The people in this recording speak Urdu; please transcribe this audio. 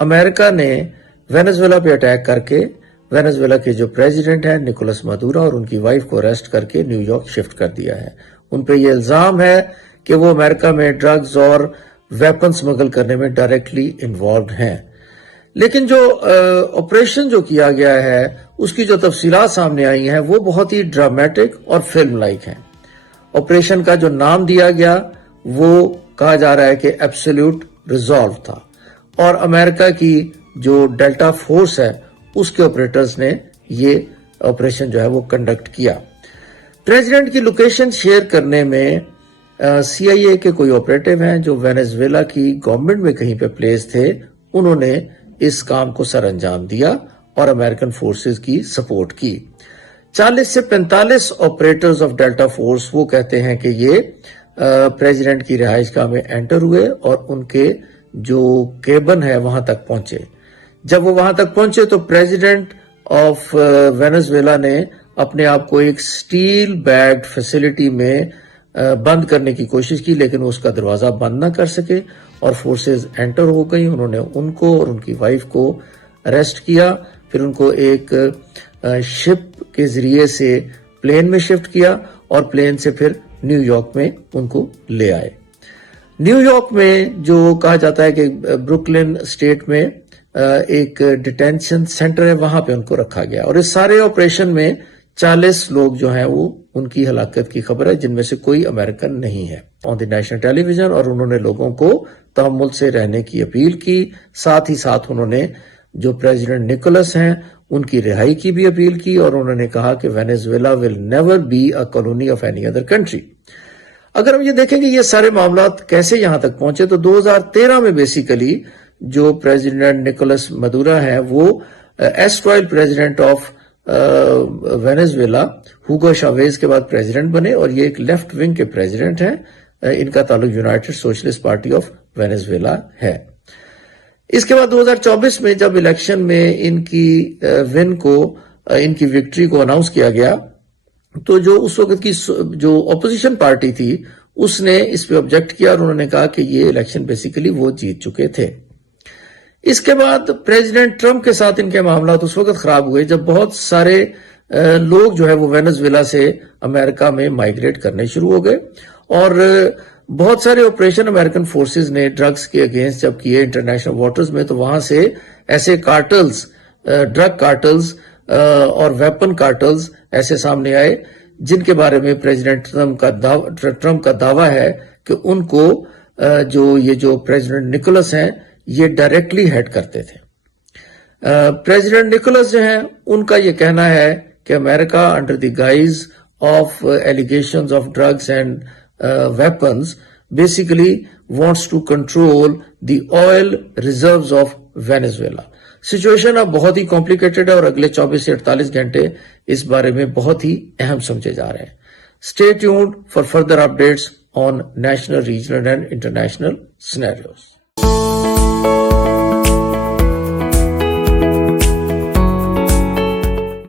امریکہ نے وینزویلا پہ اٹیک کر کے وینزویلا کے جو پریزیڈنٹ ہیں نکولس مادورو اور ان کی وائف کو اریسٹ کر کے نیو یارک شفٹ کر دیا ہے. ان پہ یہ الزام ہے کہ وہ امریکہ میں ڈرگز اور ویپن سمگل کرنے میں ڈائریکٹلی انوالوڈ ہیں. لیکن جو آپریشن جو کیا گیا ہے اس کی جو تفصیلات سامنے آئی ہیں وہ بہت ہی ڈرامیٹک اور فلم لائک ہیں. آپریشن کا جو نام دیا گیا وہ کہا جا رہا ہے کہ ایبسولوٹ ریزالو تھا، اور امریکہ کی جو ڈیلٹا فورس ہے اس کے آپریٹرز نے یہ آپریشن جو ہے وہ کنڈکٹ کیا. پریزیڈنٹ کی لوکیشن شیئر کرنے میں سی آئی اے کے کوئی آپریٹو ہیں جو وینزویلا کی گورنمنٹ میں کہیں پہ پلیس تھے، انہوں نے اس کام کو سر انجام دیا اور امریکن فورسز کی سپورٹ کی. 40 سے 45 آپریٹرز آف ڈیلٹا فورس وہ کہتے ہیں کہ یہ پریزیڈنٹ کی رہائش گاہ میں انٹر ہوئے اور ان کے جو کیبن ہے وہاں تک پہنچے. جب وہ وہاں تک پہنچے تو پریزیڈنٹ آف وینزویلا نے اپنے آپ کو ایک سٹیل بیگڈ فیسلٹی میں بند کرنے کی کوشش کی، لیکن اس کا دروازہ بند نہ کر سکے اور فورسز انٹر ہو گئی. انہوں نے ان کو اور ان کی وائف کو اریسٹ کیا، پھر ان کو ایک شپ کے ذریعے سے پلین میں شفٹ کیا اور پلین سے پھر نیو یارک میں ان کو لے آئے. نیو یارک میں جو کہا جاتا ہے کہ بروکلن اسٹیٹ میں ایک ڈیٹینشن سینٹر ہے، وہاں پہ ان کو رکھا گیا. اور اس سارے آپریشن میں 40 لوگ جو ہیں وہ ان کی ہلاکت کی خبر ہے، جن میں سے کوئی امریکن نہیں ہے. آن دی نیشنل ٹیلی ویژن، اور انہوں نے لوگوں کو تحمل سے رہنے کی اپیل کی. ساتھ ہی ساتھ انہوں نے جو پریزیڈنٹ نکولس ہیں ان کی رہائی کی بھی اپیل کی، اور انہوں نے کہا کہ Venezuela will never be a colony of any other country. اگر ہم یہ دیکھیں کہ یہ سارے معاملات کیسے یہاں تک پہنچے تو 2013 میں بیسیکلی جو پریزیڈنٹ نکولس مادورو ہیں وہ ایسٹرائل پریزیڈنٹ آف وینزویلا ہوگو شاویز کے بعد پریزیڈنٹ بنے، اور یہ ایک لیفٹ ونگ کے پریزیڈنٹ ہیں. ان کا تعلق United socialist party of Venezuela ہے. اس کے بعد 2024 میں جب الیکشن میں ان کی ان کی وکٹری کو اناؤنس کیا گیا تو جو اس وقت کی جو اپوزیشن پارٹی تھی اس نے اس پہ آبجیکٹ کیا، اور انہوں نے کہا کہ یہ الیکشن بیسیکلی وہ جیت چکے تھے. اس کے بعد پریزیڈنٹ ٹرمپ کے ساتھ ان کے معاملات اس وقت خراب ہوئے جب بہت سارے لوگ جو ہے وہ وینزویلا سے امریکہ میں مائیگریٹ کرنے شروع ہو گئے، اور بہت سارے آپریشن امریکن فورسز نے ڈرگز کے اگینسٹ جب کیے انٹرنیشنل واٹرز میں، تو وہاں سے ایسے کارٹلز، ڈرگ کارٹلز اور ویپن کارٹلز ایسے سامنے آئے جن کے بارے میں پریزیڈنٹ ٹرمپ کا دعویٰ ہے کہ ان کو جو پریزیڈنٹ نکولس ہیں یہ ڈائریکٹلی ہیڈ کرتے تھے. پریزیڈنٹ نکولس جو ہیں ان کا یہ کہنا ہے کہ امریکہ under the guise of allegations of drugs and weapons basically wants to control the oil reserves of Venezuela. Situation اب بہت ہی کمپلیکیٹڈ ہے اور اگلے 24 سے 48 گھنٹے اس بارے میں بہت ہی اہم سمجھے جا رہے ہیں. Stay tuned for further updates on national, regional and international scenarios.